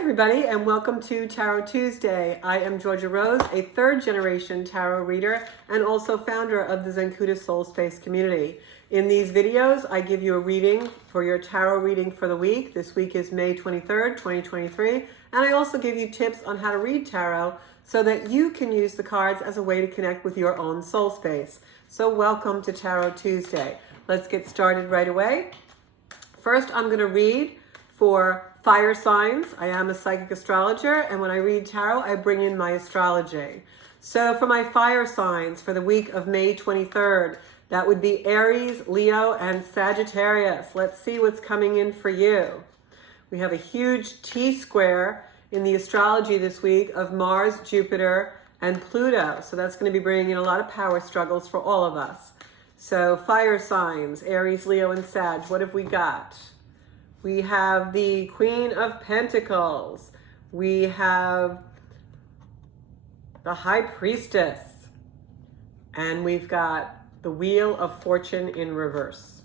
everybody, and welcome to Tarot Tuesday. I am Georgia Rose, a third-generation tarot reader and also founder of the Zencuda Soul Space community. In these videos, I give you a reading for your tarot reading for the week. This week is May 23rd, 2023, and I also give you tips on how to read tarot so that you can use the cards as a way to connect with your own soul space. So welcome to Tarot Tuesday. Let's get started right away. First, I'm going to read for fire signs. I am a psychic astrologer, and when I read tarot, I bring in my astrology. So for my fire signs for the week of May 23rd, that would be Aries, Leo, and Sagittarius. Let's see what's coming in for you. We have a huge T-square in the astrology this week of Mars, Jupiter, and Pluto. So that's going to be bringing in a lot of power struggles for all of us. So fire signs, Aries, Leo, and Sag. What have we got? We have the Queen of Pentacles. We have the High Priestess. And we've got the Wheel of Fortune in reverse.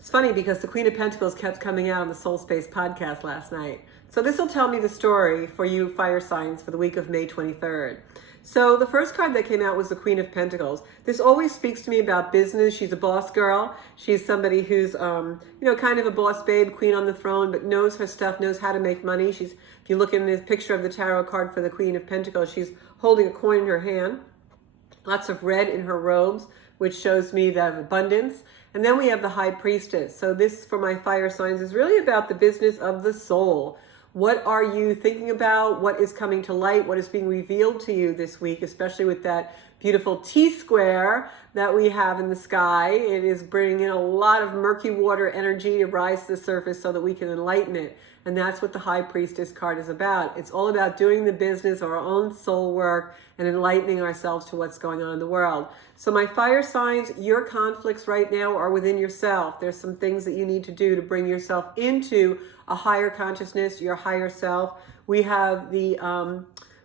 It's funny because the Queen of Pentacles kept coming out on the Soul Space podcast last night. So this will tell me the story for you fire signs for the week of May 23rd. So the first card that came out was the Queen of Pentacles. This always speaks to me about business. She's a boss girl. She's somebody who's, kind of a boss babe, queen on the throne, but knows her stuff, knows how to make money. If you look in this picture of the tarot card for the Queen of Pentacles, she's holding a coin in her hand. Lots of red in her robes, which shows me that abundance. And then we have the High Priestess. So this, for my fire signs, is really about the business of the soul. What are you thinking about? What is coming to light? What is being revealed to you this week, especially with that beautiful T-square that we have in the sky? It is bringing in a lot of murky water energy to rise to the surface so that we can enlighten it. And that's what the High Priestess card is about. It's all about doing the business of our own soul work and enlightening ourselves to what's going on in the world. So my fire signs, your conflicts right now are within yourself. There's some things that you need to do to bring yourself into a higher consciousness, your higher self. We have the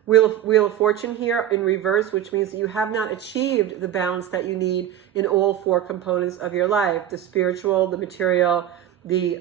Wheel of Fortune here in reverse, which means that you have not achieved the balance that you need in all four components of your life: the spiritual, the material, the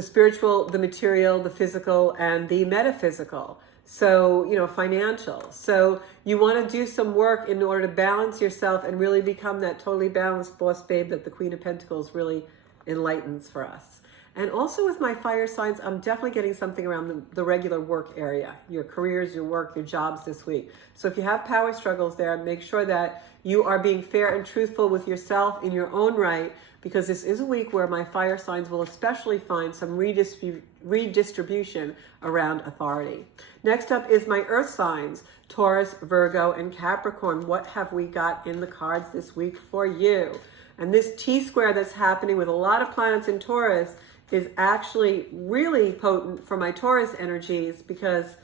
spiritual, the material, the physical, and the metaphysical. So, financial. So you want to do some work in order to balance yourself and really become that totally balanced boss babe that the Queen of Pentacles really enlightens for us. And also with my fire signs, I'm definitely getting something around the regular work area, your careers, your work, your jobs this week. So if you have power struggles there, make sure that you are being fair and truthful with yourself in your own right, because this is a week where my fire signs will especially find some redistribution around authority. Next up is my earth signs, Taurus, Virgo, and Capricorn. What have we got in the cards this week for you? And this T-square that's happening with a lot of planets in Taurus is actually really potent for my Taurus energies because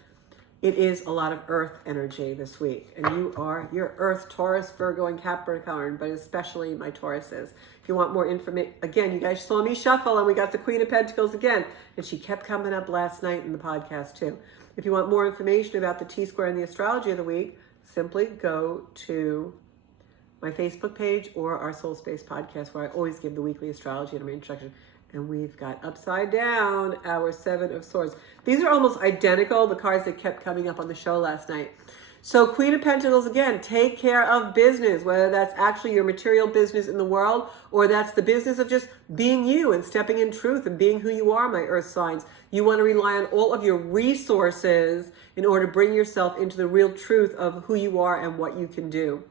it is a lot of earth energy this week. And you are your earth, Taurus, Virgo, and Capricorn, but especially my Tauruses. If you want more information, again, you guys saw me shuffle and we got the Queen of Pentacles again. And she kept coming up last night in the podcast too. If you want more information about the T-square and the astrology of the week, simply go to my Facebook page or our Soul Space podcast, where I always give the weekly astrology and introduction. And we've got upside down our Seven of Swords. These are almost identical, the cards that kept coming up on the show last night. So Queen of Pentacles, again, take care of business, whether that's actually your material business in the world or that's the business of just being you and stepping in truth and being who you are, my earth signs. You want to rely on all of your resources in order to bring yourself into the real truth of who you are and what you can do.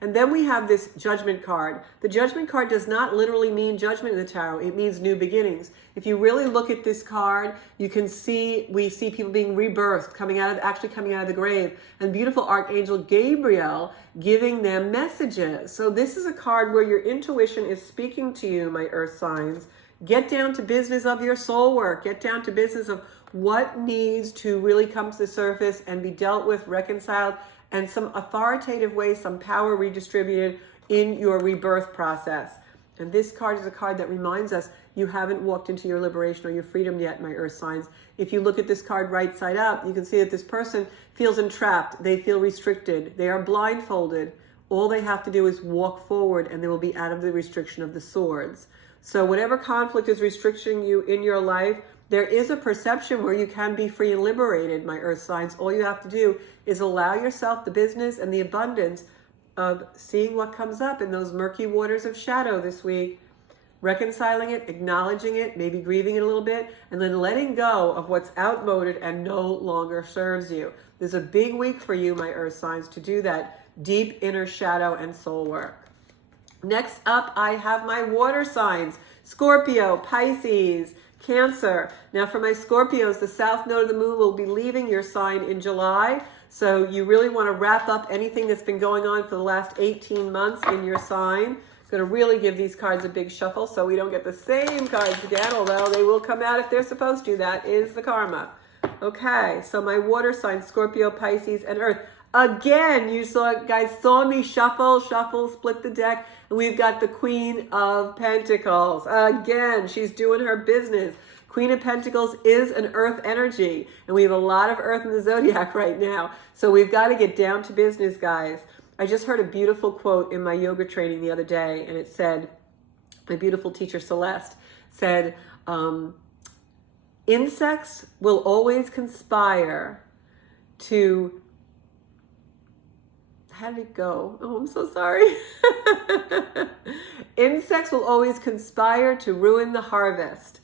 And then we have this Judgment card. The Judgment card does not literally mean judgment in the tarot. It means new beginnings. If you really look at this card, you can see, we see people being rebirthed, coming out of the grave, and beautiful Archangel Gabriel giving them messages. So this is a card where your intuition is speaking to you, my earth signs. Get down to business of your soul work. Get down to business of what needs to really come to the surface and be dealt with, reconciled, and some authoritative ways, some power redistributed in your rebirth process. And this card is a card that reminds us you haven't walked into your liberation or your freedom yet, my earth signs. If you look at this card right side up, you can see that this person feels entrapped. They feel restricted. They are blindfolded. All they have to do is walk forward and they will be out of the restriction of the swords. So whatever conflict is restricting you in your life, there is a perception where you can be free and liberated, my earth signs. All you have to do is allow yourself the business and the abundance of seeing what comes up in those murky waters of shadow this week, reconciling it, acknowledging it, maybe grieving it a little bit, and then letting go of what's outmoded and no longer serves you. This is a big week for you, my earth signs, to do that deep inner shadow and soul work. Next up, I have my water signs: Scorpio, Pisces, Cancer. Now for my Scorpios, the south node of the moon will be leaving your sign in July. So you really want to wrap up anything that's been going on for the last 18 months in your sign. Going to really give these cards a big shuffle so we don't get the same cards again, although they will come out if they're supposed to. That is the karma. Okay, so my water signs, Scorpio, Pisces, and Earth. Again, guys saw me shuffle, split the deck, and we've got the Queen of Pentacles. Again, she's doing her business. Queen of Pentacles is an earth energy, and we have a lot of earth in the zodiac right now. So we've got to get down to business, guys. I just heard a beautiful quote in my yoga training the other day, and it said, my beautiful teacher Celeste said, insects will always conspire to, how did it go? Oh, I'm so sorry. Insects will always conspire to ruin the harvest.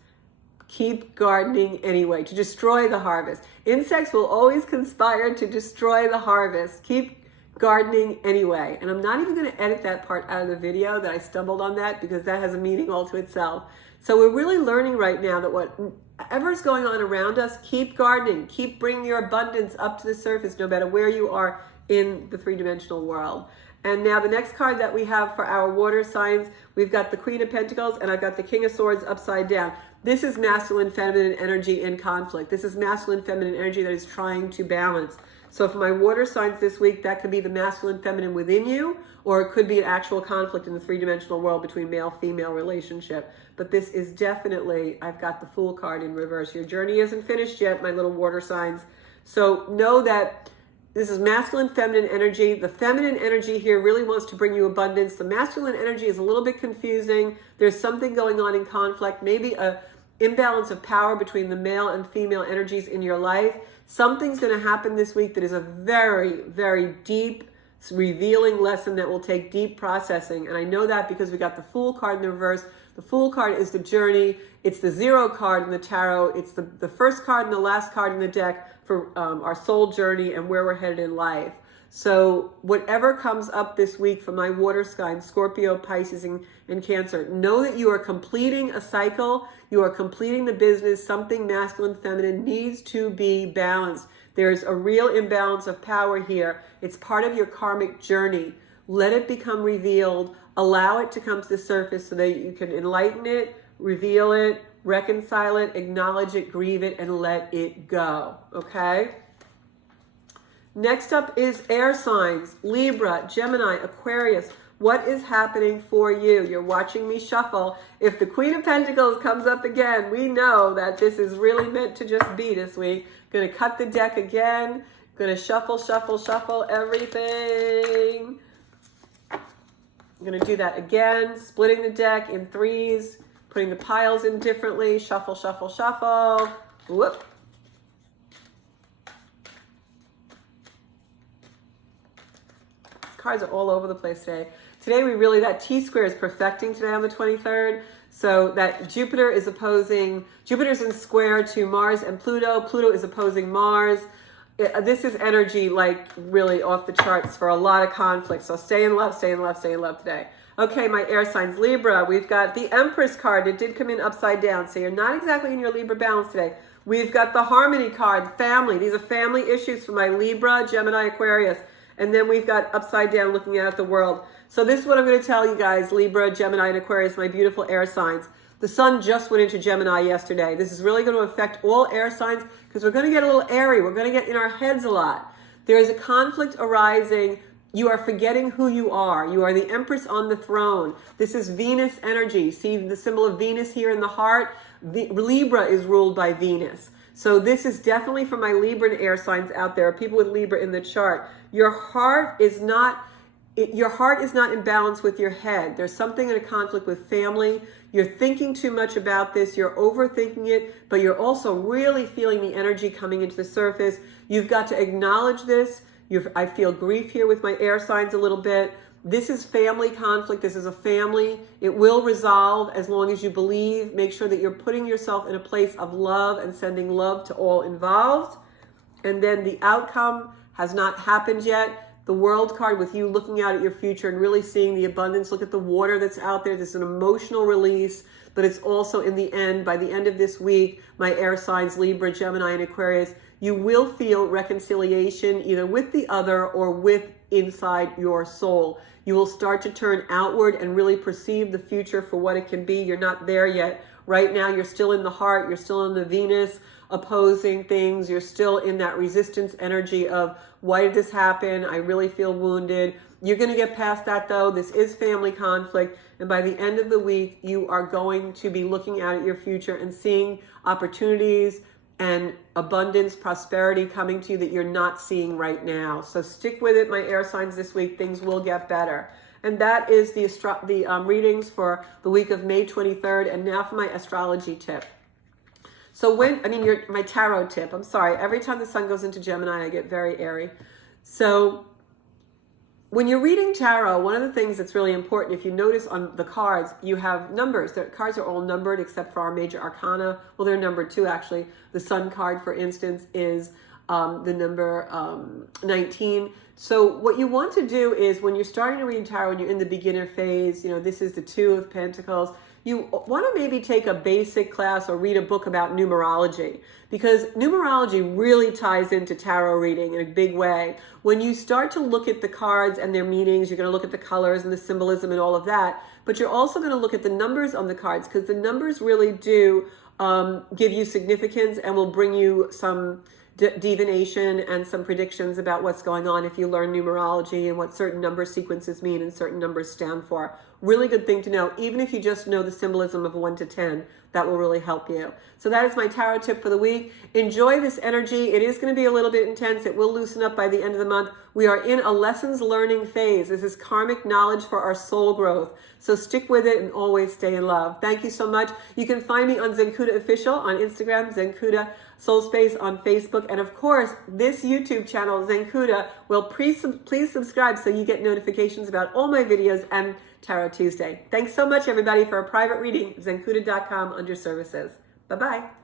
Keep gardening anyway, to destroy the harvest. Insects will always conspire to destroy the harvest. Keep gardening anyway. And I'm not even going to edit that part out of the video that I stumbled on that, because that has a meaning all to itself. So we're really learning right now that whatever's going on around us, keep gardening, keep bringing your abundance up to the surface, no matter where you are in the three-dimensional world. And now the next card that we have for our water signs, we've got the Queen of Pentacles, and I've got the King of Swords upside down. This is masculine, feminine energy in conflict. This is masculine, feminine energy that is trying to balance. So for my water signs this week, that could be the masculine, feminine within you, or it could be an actual conflict in the three-dimensional world between male-female relationship. But this is definitely, I've got the Fool card in reverse. Your journey isn't finished yet, my little water signs. So know that this is masculine, feminine energy. The feminine energy here really wants to bring you abundance. The masculine energy is a little bit confusing. There's something going on in conflict, maybe a imbalance of power between the male and female energies in your life. Something's going to happen this week that is a very, very deep, revealing lesson that will take deep processing. And I know that because we got the Fool card in the reverse. The Fool card is the journey. It's the Zero card in the tarot. It's the first card and the last card in the deck for our soul journey and where we're headed in life. So whatever comes up this week for my water signs, Scorpio, Pisces, and Cancer, know that you are completing a cycle. You are completing the business. Something masculine, feminine needs to be balanced. There's a real imbalance of power here. It's part of your karmic journey. Let it become revealed. Allow it to come to the surface so that you can enlighten it, reveal it, reconcile it, acknowledge it, grieve it, and let it go. Okay? Next up is air signs, Libra, Gemini, Aquarius. What is happening for you? You're watching me shuffle. If the Queen of Pentacles comes up again, we know that this is really meant to just be this week. Going to cut the deck again. Going to shuffle, shuffle, shuffle everything. I'm going to do that again, splitting the deck in threes, putting the piles in differently. Shuffle, shuffle, shuffle. Whoop. Cards are all over the place today. Today that T-square is perfecting today on the 23rd. So that Jupiter's in square to Mars and Pluto. Pluto is opposing Mars. This is energy like really off the charts for a lot of conflict. So stay in love, stay in love, stay in love today. Okay, my air signs, Libra. We've got the Empress card. It did come in upside down. So you're not exactly in your Libra balance today. We've got the Harmony card, family. These are family issues for my Libra, Gemini, Aquarius. And then we've got upside down looking out at the world. So this is what I'm going to tell you guys, Libra, Gemini, and Aquarius, my beautiful air signs. The sun just went into Gemini yesterday. This is really going to affect all air signs because we're going to get a little airy. We're going to get in our heads a lot. There is a conflict arising. You are forgetting who you are. You are the Empress on the throne. This is Venus energy. See the symbol of Venus here in the heart? Libra is ruled by Venus. So this is definitely for my Libra and air signs out there, people with Libra in the chart. Your heart is not your heart is not in balance with your head. There's something in a conflict with family. You're thinking too much about this. You're overthinking it, but you're also really feeling the energy coming into the surface. You've got to acknowledge this. I feel grief here with my air signs a little bit. This is family conflict. This is a family. It will resolve as long as you believe. Make sure that you're putting yourself in a place of love and sending love to all involved. And then the outcome has not happened yet. The World card with you looking out at your future and really seeing the abundance. Look at the water that's out there. This is an emotional release, but it's also in the end, by the end of this week, my air signs, Libra, Gemini, and Aquarius, you will feel reconciliation either with the other or with inside your soul. You will start to turn outward and really perceive the future for what it can be. You're not there yet. Right now, you're still in the heart. You're still in the Venus opposing things. You're still in that resistance energy of, why did this happen? I really feel wounded. You're going to get past that, though. This is family conflict. And by the end of the week, you are going to be looking out at your future and seeing opportunities and abundance, prosperity coming to you that you're not seeing right now. So stick with it, my air signs this week. Things will get better. And that is the readings for the week of May 23rd. And now for my astrology tip. So my tarot tip. I'm sorry. Every time the sun goes into Gemini, I get very airy. So when you're reading tarot, one of the things that's really important, if you notice on the cards, you have numbers. The cards are all numbered except for our major arcana. Well, they're numbered too, actually. The sun card, for instance, is the number 19. So what you want to do is when you're starting to read tarot and you're in the beginner phase, this is the 2 of Pentacles, you want to maybe take a basic class or read a book about numerology, because numerology really ties into tarot reading in a big way. When you start to look at the cards and their meanings, you're going to look at the colors and the symbolism and all of that, but you're also going to look at the numbers on the cards, because the numbers really do give you significance and will bring you some divination and some predictions about what's going on if you learn numerology and what certain number sequences mean and certain numbers stand for. Really good thing to know. Even if you just know the symbolism of 1 to 10, that will really help you. So that is my tarot tip for the week. Enjoy this energy. It is going to be a little bit intense. It will loosen up by the end of the month. We are in a lessons learning phase. This is karmic knowledge for our soul growth. So stick with it and always stay in love. Thank you so much. You can find me on Zencuda Official on Instagram, Zencuda Soul Space on Facebook, and of course, this YouTube channel, Zencuda, will please subscribe so you get notifications about all my videos and Tarot Tuesday. Thanks so much, everybody, for a private reading, zencuda.com under services. Bye-bye.